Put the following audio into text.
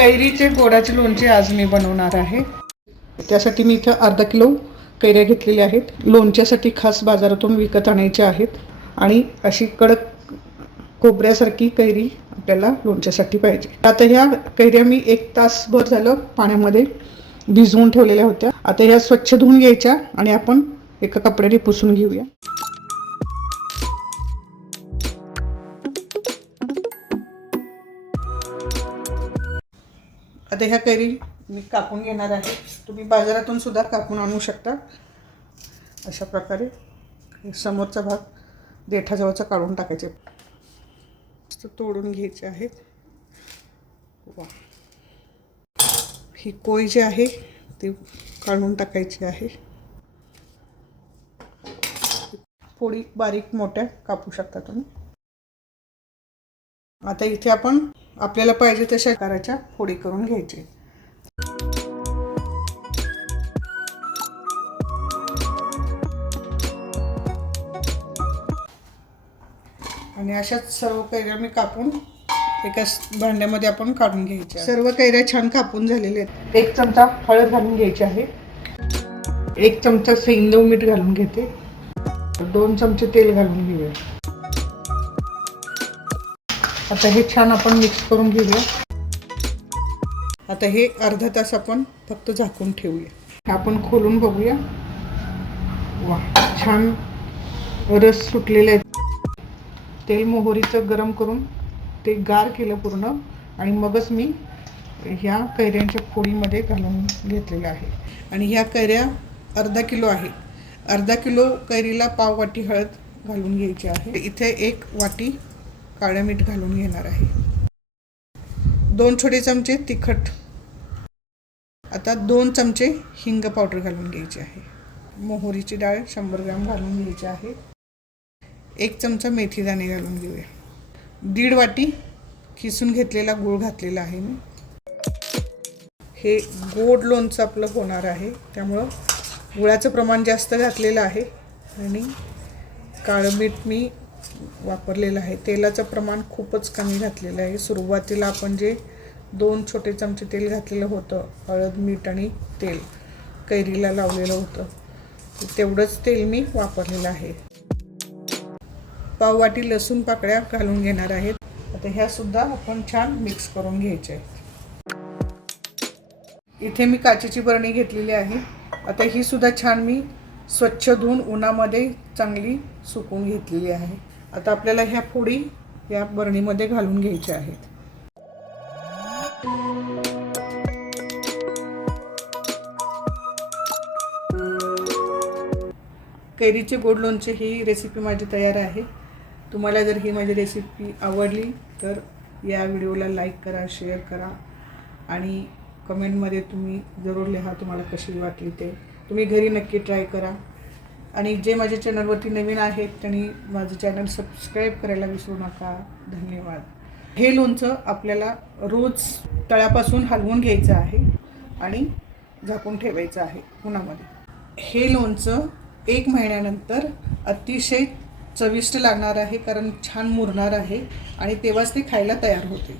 कैरीचे गोडाचे लोणचे आज मी बनवणार आहे. त्यासाठी मी इथं अर्धा किलो कैऱ्या घेतलेल्या आहेत. लोणच्यासाठी खास बाजारातून विकत आणायच्या आहेत. आणि अशी कडक खोबऱ्यासारखी कैरी आपल्याला लोणच्यासाठी पाहिजे. आता ह्या कैऱ्या मी एक तासभर झालं पाण्यामध्ये भिजवून ठेवलेल्या होत्या. आता ह्या स्वच्छ धुवून घ्यायच्या आणि आपण एका कपड्याने पुसून घेऊया. आता ह्या कैरी मी कापून घेणार आहे. तुम्ही बाजारातून सुद्धा कापून आणू शकता. अशा प्रकारे समोरचा भाग देठाजवळचा काढून टाकायचे. तोडून घ्यायचे आहेत. वा. ही कोय जी आहे ती काढून टाकायची आहे. पोळी बारीक मोठ्या कापू शकता तुम्ही. आता इथे आपण आपल्याला पाहिजे तशा आकाराच्या फोडी करून घ्यायचे. आणि अशाच सर्व कैऱ्या मी कापून एका भांड्यामध्ये आपण काढून घ्यायच्या सर्व कैऱ्या छान कापून झालेल्या आहेत. एक चमचा हळद घालून घ्यायची आहे. एक चमचा सैंदव मीठ घालून घेते. दोन चमचे तेल घालून घेऊया. आता हे छान आपण मिक्स करून घेऊया. आता हे अर्धा तास आपण फक्त झाकून ठेवूया. हे आपण खोलून बघूया. वा छान रस सुटलेला आहे. तेल मोहरीचं गरम करून ते गार केलं पूर्ण आणि मगच मी ह्या कैऱ्यांच्या फोडीमध्ये घालून घेतलेलं आहे. आणि ह्या कैऱ्या अर्धा किलो आहे अर्धा किलो कैरीला पाव वाटी हळद घालून घ्यायची आहे. इथे एक वाटी काळं मीठ घालून घेणार आहे. दोन छोटे चमचे तिखट. आता दोन चमचे हिंग पावडर घालून घ्यायची आहे. मोहरीची डाळ शंभर ग्राम घालून घ्यायची आहे. एक चमचा मेथी दाणे घालून घेऊया. दीड वाटी किसून घेतलेला गूळ घातलेला आहे मी. हे गोड लोणचं आपलं होणार आहे. त्यामुळं गुळाचं प्रमाण जास्त घातलेलं आहे. आणि काळं मीठ मी वापरलेलं आहे. तेलाचं प्रमाण खूपच कमी घातलेलं आहे. सुरुवातीला आपण जे दोन छोटे चमचे तेल घातलेलं होतं हळद मीठ आणि तेल कैरीला लावलेलं होतं तेवढंच तेल मी वापरलेलं आहे. पाववाटी लसूण पाकळ्या घालून घेणार आहेत. आता ह्यासुद्धा आपण छान मिक्स करून घ्यायच्या आहेत. इथे मी काचेची बरणी घेतलेली आहे. आता ही सुद्धा छान मी स्वच्छ धुवून उन्हामध्ये चांगली सुकून घेतलेली आहे. आता आपल्याला ह्या फोडी या बरणीमध्ये घालून घ्यायच्या आहेत. कैरीचे गोड लोणचे ही रेसिपी माझी तयार आहे. तुम्हाला जर ही माझी रेसिपी आवडली तर या व्हिडिओला लाईक करा शेअर करा. आणि कमेंटमध्ये तुम्ही जरूर लिहा तुम्हाला कशी वाटली ते. तुम्ही घरी नक्की ट्राय करा. आणि जे माझ्या चॅनलवरती नवीन आहेत त्यांनी माझं चॅनल सबस्क्राईब करायला विसरू नका. धन्यवाद. हे लोणचं आपल्याला रोज तळ्यापासून हलवून घ्यायचं आहे आणि झाकून ठेवायचं आहे उन्हामध्ये. हे लोणचं एक महिन्यानंतर अतिशय चविष्ट लागणार आहे कारण छान मुरणार आहे आणि तेव्हाच ते खायला तयार होते.